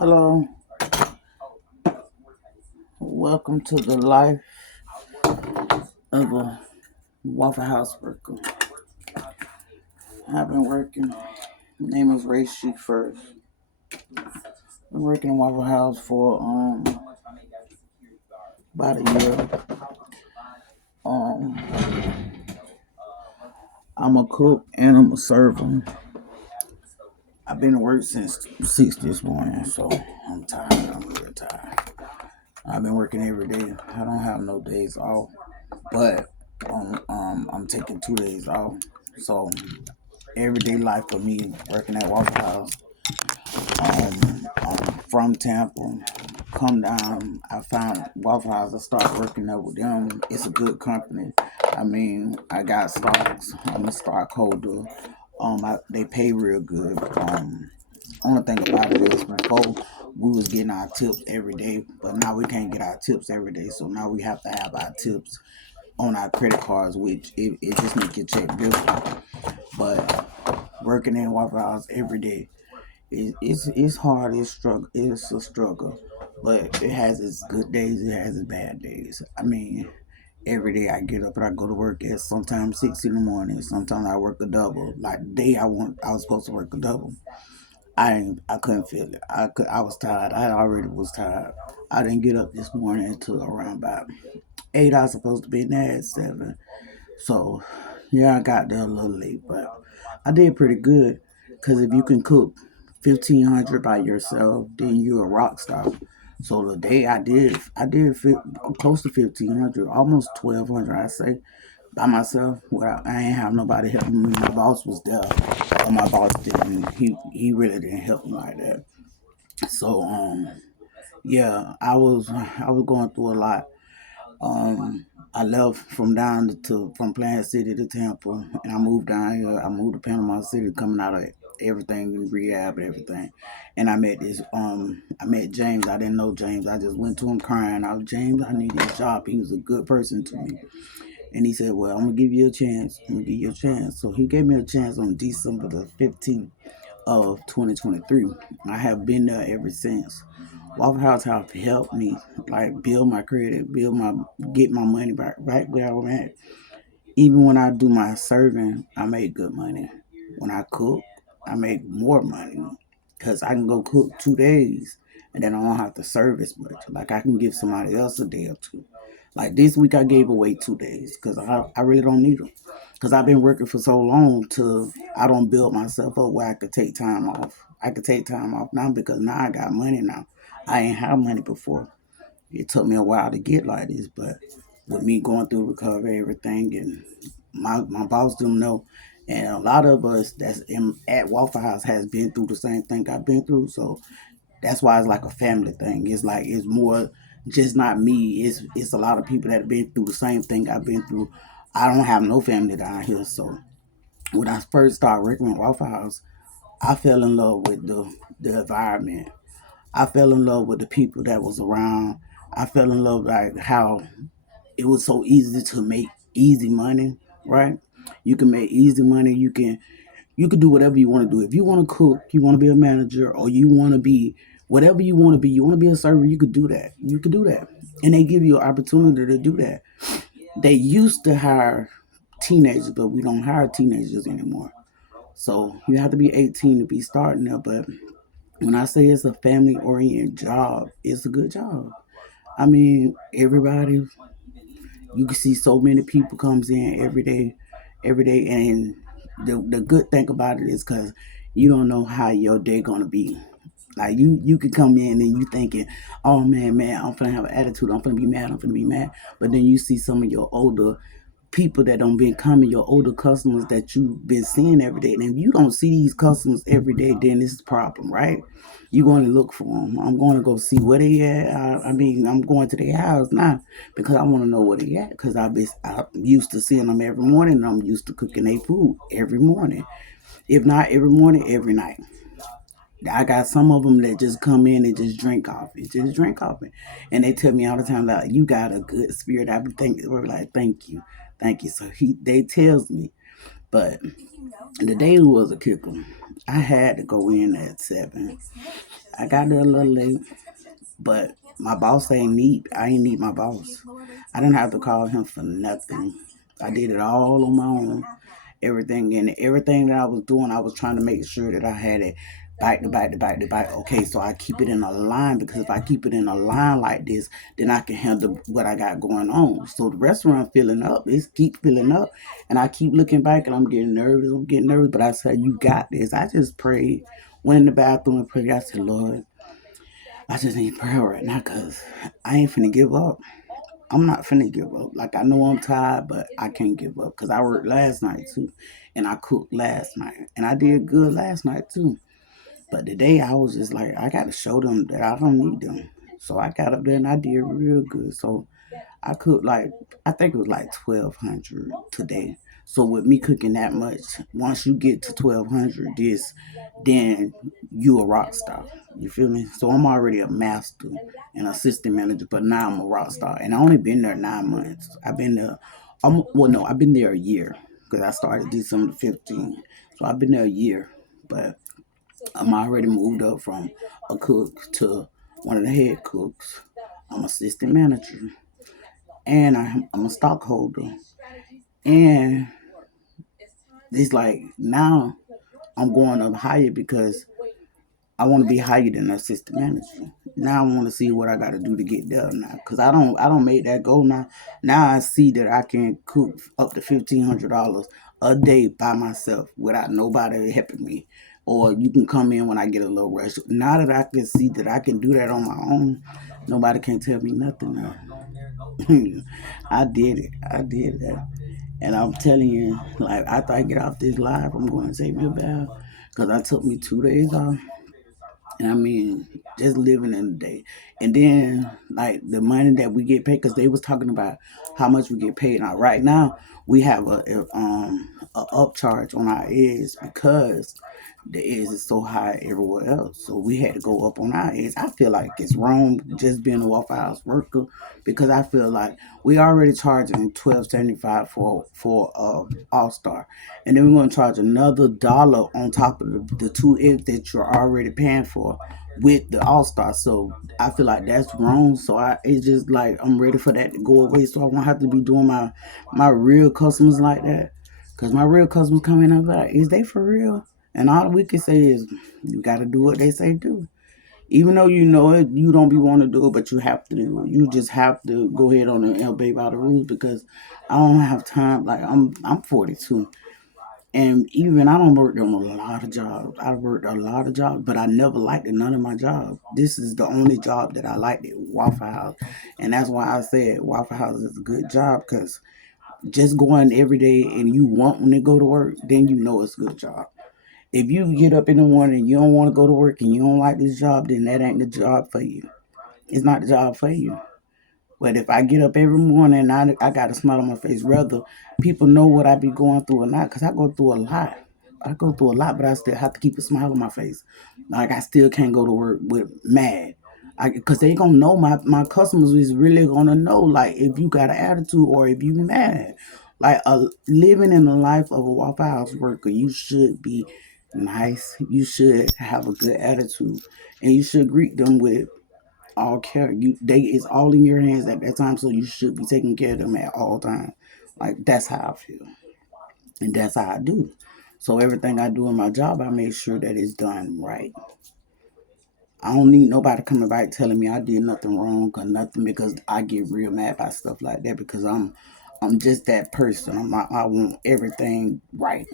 Hello, welcome to the life of a Waffle House worker. I've been working. My name is Rayshee first. Been working in Waffle House for about a year. Um, I'm a cook and I'm a server. I've been to work since 6 this morning, so I'm tired. I'm real tired. I've been working every day. I don't have no days off, but I'm taking 2 days off. So everyday life for me working at Waffle House. From Tampa, come down. I found Waffle House. I started working there with them. It's a good company. I mean, I got stocks. I'm a stockholder. They pay real good. Only thing about it is before we was getting our tips every day, but now we can't get our tips every day. So now we have to have our tips on our credit cards, which it just make your check beautiful. But working in Waffle House every day, it's hard. It's a struggle, but it has its good days. It has its bad days. I mean, every day I get up and I go to work at sometimes 6 in the morning. Sometimes I work a double. Like the day I was supposed to work a double. I couldn't feel it. I was tired. I already was tired. I didn't get up this morning until around about 8. I was supposed to be in there at 7. So yeah, I got there a little late, but I did pretty good. Cause if you can cook 1,500 by yourself, then you're a rock star. So the day I did close to 1,500, almost 1,200, I say, by myself. Well, I ain't have nobody helping me. My boss was there, but my boss didn't. He really didn't help me like that. So yeah, I was going through a lot. Um, I left from Plant City to Tampa, and I moved down here. I moved to Panama City, coming out of everything in rehab and everything. And I met James. I didn't know James. I just went to him crying. I was James. I need a job. He was a good person to me, and he said, "Well, I'm gonna give you a chance. I'm gonna give you a chance." So he gave me a chance on December the 15th of 2023. I have been there ever since. Waffle House have helped me like build my credit, get my money back right where I'm at. Even when I do my serving, I make good money. When I cook, I make more money because I can go cook 2 days and then I don't have to serve as much. Like I can give somebody else a day or two. Like this week, I gave away 2 days because I really don't need them. Because I've been working for so long till I don't build myself up where I could take time off. I could take time off now because now I got money now. I ain't have money before. It took me a while to get like this, but with me going through recovery, everything, and my boss them know, and a lot of us at Waffle House has been through the same thing I've been through. So that's why it's like a family thing. It's like it's more just not me. It's a lot of people that have been through the same thing I've been through. I don't have no family down here, so when I first started working at Waffle House, I fell in love with the environment. I fell in love with the people that was around. I fell in love like how it was so easy to make easy money, right? You can make easy money. You can do whatever you want to do. If you want to cook, you want to be a manager, or you want to be whatever you want to be. You want to be a server. You could do that. You could do that, and they give you an opportunity to do that. They used to hire teenagers, but we don't hire teenagers anymore. So you have to be 18 to be starting there. But when I say it's a family oriented job, it's a good job. I mean, everybody, you can see so many people comes in every day, and the good thing about it is because you don't know how your day gonna be. Like you could come in and you thinking, oh man, I'm gonna have an attitude. I'm gonna be mad. I'm gonna be mad. But then you see some of your older people that don't been coming, your older customers that you've been seeing every day. And if you don't see these customers every day, then it's a problem, right? You're going to look for them. I'm going to go see where they at. I mean, I'm going to their house now because I want to know where they at because I'm used to seeing them every morning and I'm used to cooking their food every morning. If not every morning, every night. I got some of them that just come in and just drink coffee, and they tell me all the time like you got a good spirit. I be thinking, we're like, thank you. So they tells me, but the day was a kicker. I had to go in at 7. I got there a little late, but my boss ain't need. I ain't need my boss. I didn't have to call him for nothing. I did it all on my own. Everything that I was doing, I was trying to make sure that I had it bite to bite to bite to bite. Okay, so I keep it in a line because if I keep it in a line like this, then I can handle what I got going on. So the restaurant filling up, it keep filling up, and I keep looking back and I'm getting nervous. I'm getting nervous, but I said, "You got this." I just prayed, went in the bathroom and prayed. I said, "Lord, I just need prayer right now because I ain't finna give up. I'm not finna give up. Like I know I'm tired, but I can't give up because I worked last night too, and I cooked last night, and I did good last night too. But today I was just like, I got to show them that I don't need them. So I got up there and I did real good. So I cooked like I think it was like 1,200 today. So with me cooking that much, once you get to 1,200, then you a rock star. You feel me? So I'm already a master and assistant manager, but now I'm a rock star, and I only been there 9 months. I've been there. Well, no, I've been there a year because I started December 15th. So I've been there a year, but I'm already moved up from a cook to one of the head cooks. I'm assistant manager, and I'm a stockholder. And it's like now I'm going up higher because I want to be higher than assistant manager. Now I want to see what I got to do to get there now, cause I don't make that goal now. Now I see that I can cook up to $1,500 a day by myself without nobody helping me. Or you can come in when I get a little rush. Now that I can see that I can do that on my own, nobody can tell me nothing now. I did it. I did that. And I'm telling you, like after I get off this live, I'm going to take me a bath because I took me 2 days off. And I mean, just living in the day. And then like the money that we get paid, because they was talking about how much we get paid. Now right now we have a upcharge on our eggs because the eggs is so high everywhere else. So we had to go up on our eggs. I feel like it's wrong just being a Waffle House worker because I feel like we already charging $12.75 for All Star, and then we're gonna charge another dollar on top of the two eggs that you're already paying for with the All Star. So I feel like that's wrong. So it's just like I'm ready for that to go away. So I won't have to be doing my real customers like that. Cause my real customers come in and be like, is they for real? And all we can say is, you got to do what they say do. Even though you know it, you don't be want to do it, but you have to do it. You just have to go ahead on and obey by the rules because I don't have time. Like I'm 42, and even I don't work on a lot of jobs. I worked a lot of jobs, but I never liked none of my jobs. This is the only job that I liked at Waffle House, and that's why I said Waffle House is a good job because just going every day and you want when to go to work, then you know it's a good job. If you get up in the morning and you don't want to go to work and you don't like this job, then that ain't the job for you. It's not the job for you. But if I get up every morning and I got a smile on my face, whether people know what I be going through or not, because I go through a lot. I go through a lot, but I still have to keep a smile on my face. Like I still can't go to work with mad. Because they gonna know my customers is really gonna know like if you got an attitude or if you mad. Like living in the life of a Waffle House worker, you should be nice. You should have a good attitude, and you should greet them with all care. It's all in your hands at that time, so you should be taking care of them at all times. Like that's how I feel, and that's how I do. So everything I do in my job, I make sure that it's done right. I don't need nobody coming back telling me I did nothing wrong or nothing because I get real mad by stuff like that because I'm just that person. I want everything right.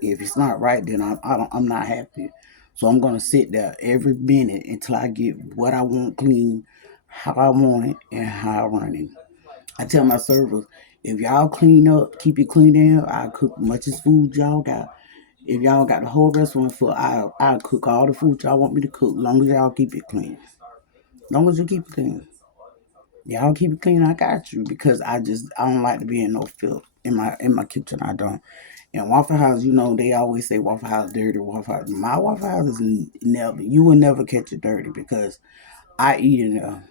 If it's not right, then I'm not happy. So I'm gonna sit there every minute until I get what I want clean, how I want it, and how I run it. I tell my servers, if y'all clean up, keep it clean there, I'll cook much as food y'all got. If y'all got the whole restaurant full, I'll cook all the food y'all want me to cook, long as y'all keep it clean. Long as you keep it clean. Y'all keep it clean, I got you. Because I don't like to be in no filth in my kitchen. I don't. And Waffle House, they always say Waffle House dirty, Waffle House. My Waffle House is never, you will never catch it dirty because I eat in there.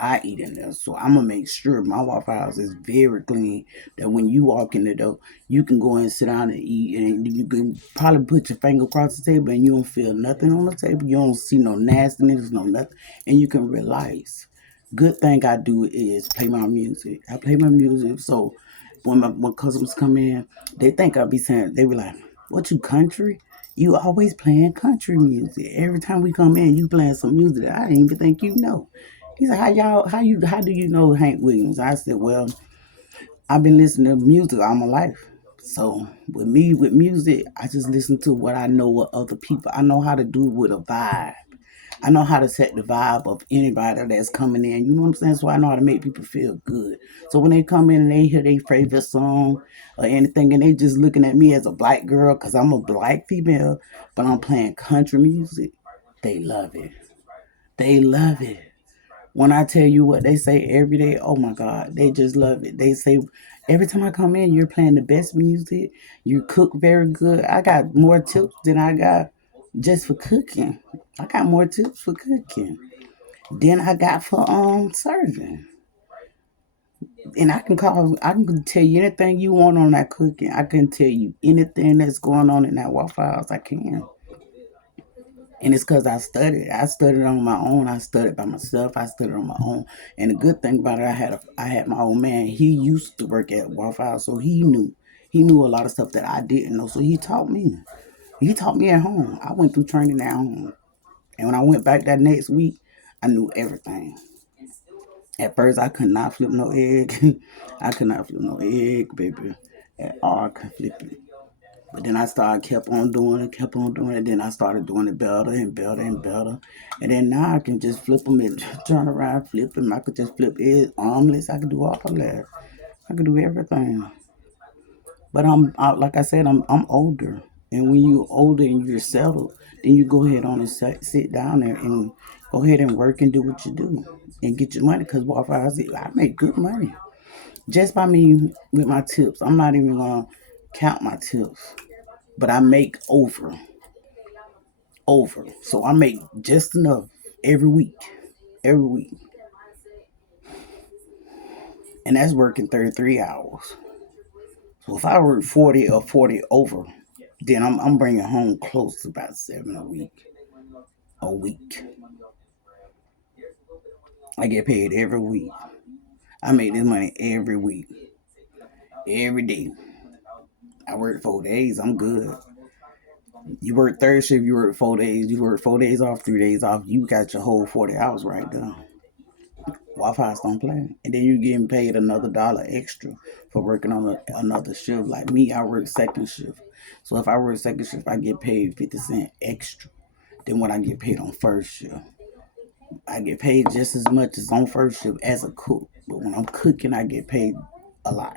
I eat in there. So I'm gonna make sure my Waffle House is very clean. That when you walk in the door, you can go and sit down and eat, and you can probably put your finger across the table, and you don't feel nothing on the table. You don't see no nastiness, no nothing, and you can relax. Good thing I do is play my music. I play my music, so when customers come in, they think I be saying they be like, "What you country? You always playing country music. Every time we come in, you playing some music that I didn't even think you know." He said, how do you know Hank Williams? I said, well, I've been listening to music all my life. So with me, with music, I just listen to what I know with other people. I know how to do with a vibe. I know how to set the vibe of anybody that's coming in. You know what I'm saying? So I know how to make people feel good. So when they come in and they hear their favorite song or anything, and they just looking at me as a black girl, because I'm a black female, but I'm playing country music, they love it. They love it. When I tell you what they say every day, oh my God, they just love it. They say every time I come in, you're playing the best music. You cook very good. I got more tips than I got just for cooking. I got more tips for cooking than I got for serving. And I can tell you anything you want on that cooking. I can tell you anything that's going on in that Waffle House. I can. And it's because I studied. I studied on my own. I studied by myself. I studied on my own. And the good thing about it, I had my old man. He used to work at Waffle House, so he knew a lot of stuff that I didn't know. So he taught me. He taught me at home. I went through training at home, and when I went back that next week, I knew everything. At first, I could not flip no egg. I could not flip no egg, baby. At all, I could flip it. But then I started, kept on doing it. Then I started doing it better and better and better. And then now I can just flip them and turn around, flip them. I could just flip eggs, omelets. I could do all of that. I could do everything. But like I said, I'm older. And when you're older and you're settled, then you go ahead on and sit down there and go ahead and work and do what you do and get your money. Because Waffle House, I make good money just by me with my tips. I'm not even gonna count my tips, but I make over. So I make just enough every week, every week, and that's working 33 hours. So if I work 40 or 40 over, then I'm bringing home close to about 7 a week. A week. I get paid every week. I make this money every week, every day. I work 4 days. I'm good. You work third shift. You work 4 days. You work 4 days off, 3 days off. You got your whole 40 hours right there. Wi-Fi's don't play. And then you getting paid another dollar extra for working on another shift. Like me, I work second shift. So if I work second shift, I get paid 50 cents extra than what I get paid on first shift. I get paid just as much as on first shift as a cook. But when I'm cooking, I get paid a lot.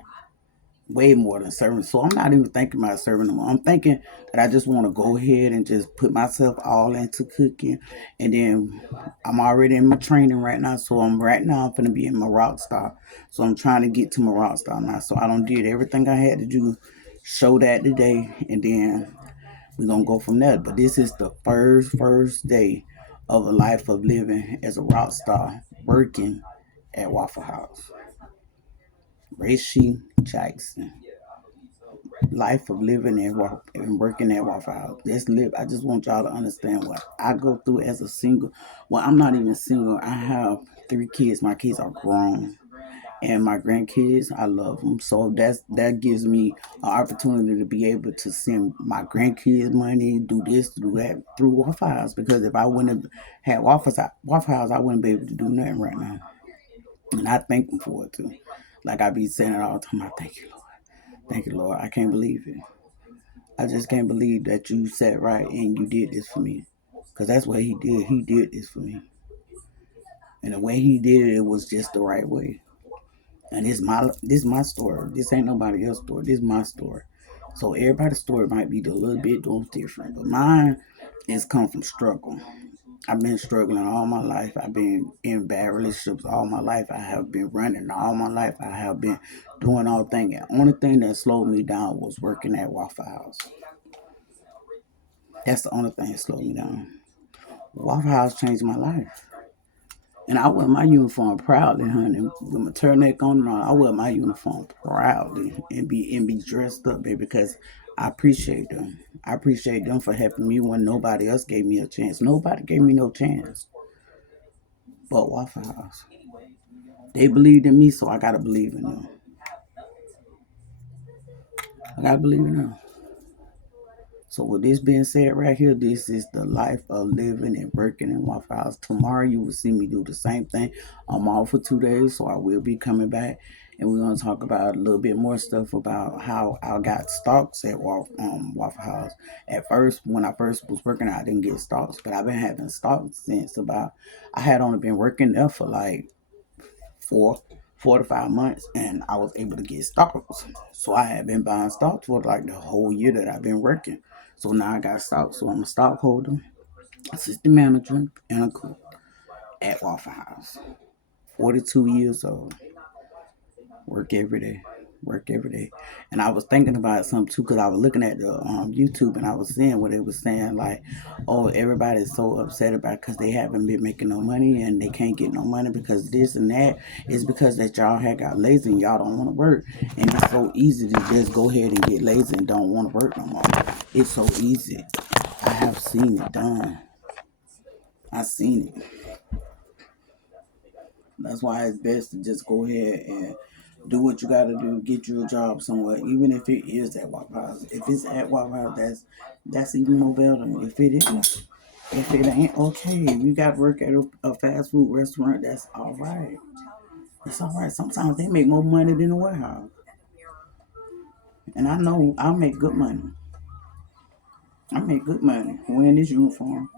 Way more than serving. So I'm not even thinking about serving them. I'm thinking that I just want to go ahead and just put myself all into cooking. And then I'm already in my training right now. So I'm gonna be in my Rockstar. So I'm trying to get to my Rockstar now. So I don't did everything I had to do, show that today, and then we're gonna go from there. But this is the first day of a life of living as a Rockstar, working at Waffle House. Rayshee Jackson. Life of living and working at Waffle House. Let's live. I just want y'all to understand what I go through as a single. Well, I'm not even single. I have 3 kids. My kids are grown, and my grandkids, I love them. So that gives me an opportunity to be able to send my grandkids money, do this, do that through Waffle House. Because if I wouldn't have had Waffle House, I wouldn't be able to do nothing right now. And I thank them for it too. Like I be saying it all the time. I thank you, Lord. Thank you, Lord. I can't believe it. I just can't believe that you sat right and you did this for me. Because that's what he did. He did this for me. And the way he did it, it was just the right way. And this my story. This ain't nobody else's story. This is my story. So everybody's story might be a little bit different. But mine is come from struggle. I've been struggling all my life. I've been in bad relationships all my life. I have been running all my life. I have been doing all things. The only thing that slowed me down was working at Waffle House. That's the only thing that slowed me down. Waffle House changed my life. And I wear my uniform proudly, honey. With my turtleneck on and all, I wear my uniform proudly and be dressed up, baby, because I appreciate them. I appreciate them for helping me when nobody else gave me a chance. Nobody gave me no chance but Waffle House. They believed in me, so I gotta believe in them. I gotta believe in them. So with this being said right here, this is the life of living and working in Waffle House. Tomorrow you will see me do the same thing. I'm off for 2 days, so I will be coming back. And we're gonna talk about a little bit more stuff about how I got stocks at Waffle House. At first, when I first was working, I didn't get stocks, but I've been having stocks since about I had only been working there for like four, 4 to 5 months, and I was able to get stocks. So I had been buying stocks for like the whole year that I've been working. So now I got stocks. So I'm a stockholder, assistant manager, and a cook at Waffle House. 42 years old. Work every day. Work every day. And I was thinking about something too because I was looking at the YouTube and I was seeing what it was saying like, oh, everybody's so upset about because they haven't been making no money and they can't get no money because this and that. It's because that y'all had got lazy and y'all don't want to work. And it's so easy to just go ahead and get lazy and don't want to work no more. It's so easy. I have seen it done. I seen it. That's why it's best to just go ahead and do what you gotta do, get you a job somewhere, even if it is at Waffle House. If it's at Waffle House, that's even more better. If it is, if it ain't okay, if you got to work at a fast food restaurant, that's all right. It's all right. Sometimes they make more money than the warehouse, and I know I make good money. I make good money wearing this uniform,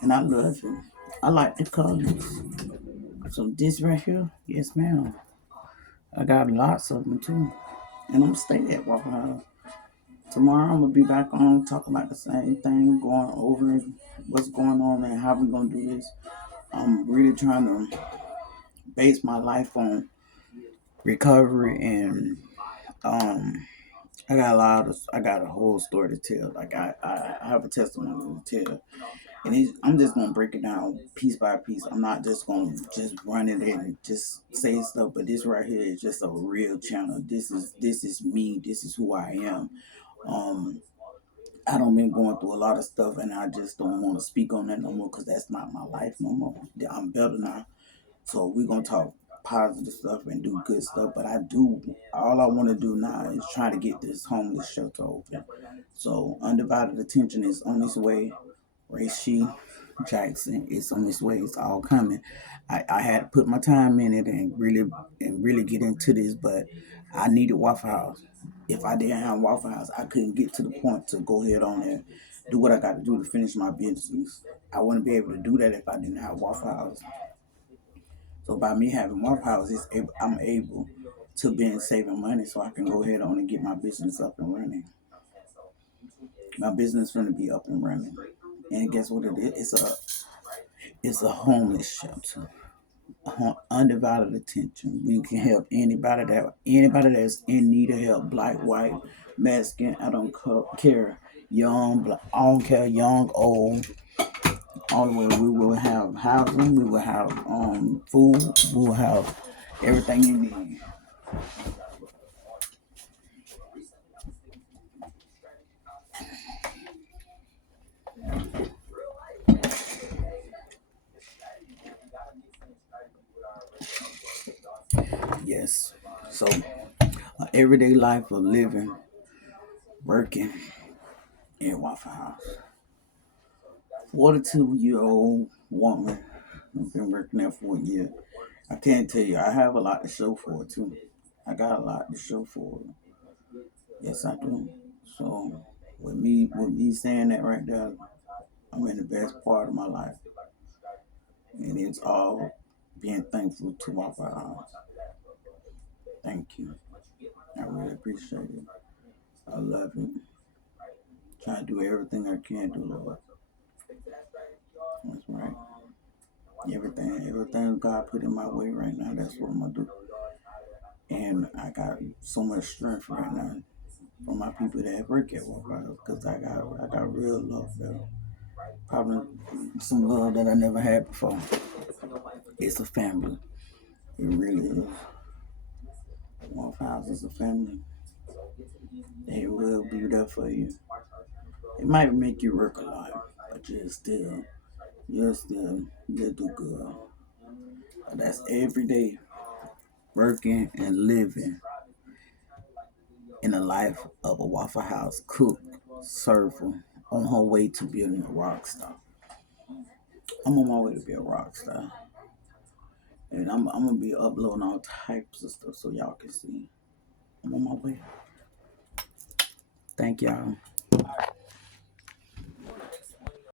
and I love it. I like the colors. So this right here, yes, ma'am. I got lots of them too, and I'm staying at Waffle House. Tomorrow I'm gonna be back on talking about the same thing, going over what's going on and how we're gonna do this. I'm really trying to base my life on recovery and um I got a whole story to tell. Like I have a testimony to tell. And I'm just gonna break it down piece by piece. I'm not just gonna just run it in and just say stuff, but this right here is just a real channel. This is me. This is who I am. Um, I don't been going through a lot of stuff, and I just don't want to speak on that no more because that's not my life no more. I'm better now, so we're gonna talk positive stuff and do good stuff. But all I want to do now is try to get this homeless shelter open. So undivided attention is on its way. Rayshee Jackson is on its way. It's all coming. I had to put my time in it and really get into this, but I needed Waffle House. If I didn't have Waffle House, I couldn't get to the point to go ahead on and do what I got to do to finish my business. I wouldn't be able to do that if I didn't have Waffle House. So by me having Waffle House, I'm able to be saving money so I can go ahead on and get my business up and running. My business is going to be up and running. And guess what it is? It's a homeless shelter. Undivided attention. We can help anybody that's in need of help, black, white, Mexican. I don't care. Young, black, I don't care. Young, old. All the way. We will have housing. We will have food. We will have everything you need. Yes. So, everyday life of living, working in Waffle House. 42-year-old woman. I've been working there for a year. I can't tell you, I have a lot to show for it too. I got a lot to show for it. Yes, I do. So with me saying that right there, I'm in the best part of my life. And it's all being thankful to my Father. Thank you. I really appreciate it. I love it. Try to do everything I can do, Lord. That's right. Everything God put in my way right now, that's what I'm gonna do. And I got so much strength right now from my people that work at Walmart because I got real love there. Probably some love that I never had before. It's a family. It really is. Waffle House is a family. They will be there for you. It might make you work a lot, but you'll do good. But that's every day working and living in the life of a Waffle House cook, server, on her way to being a rock star. I'm on my way to be a rock star. And I'm gonna be uploading all types of stuff so y'all can see. I'm on my way. Thank y'all.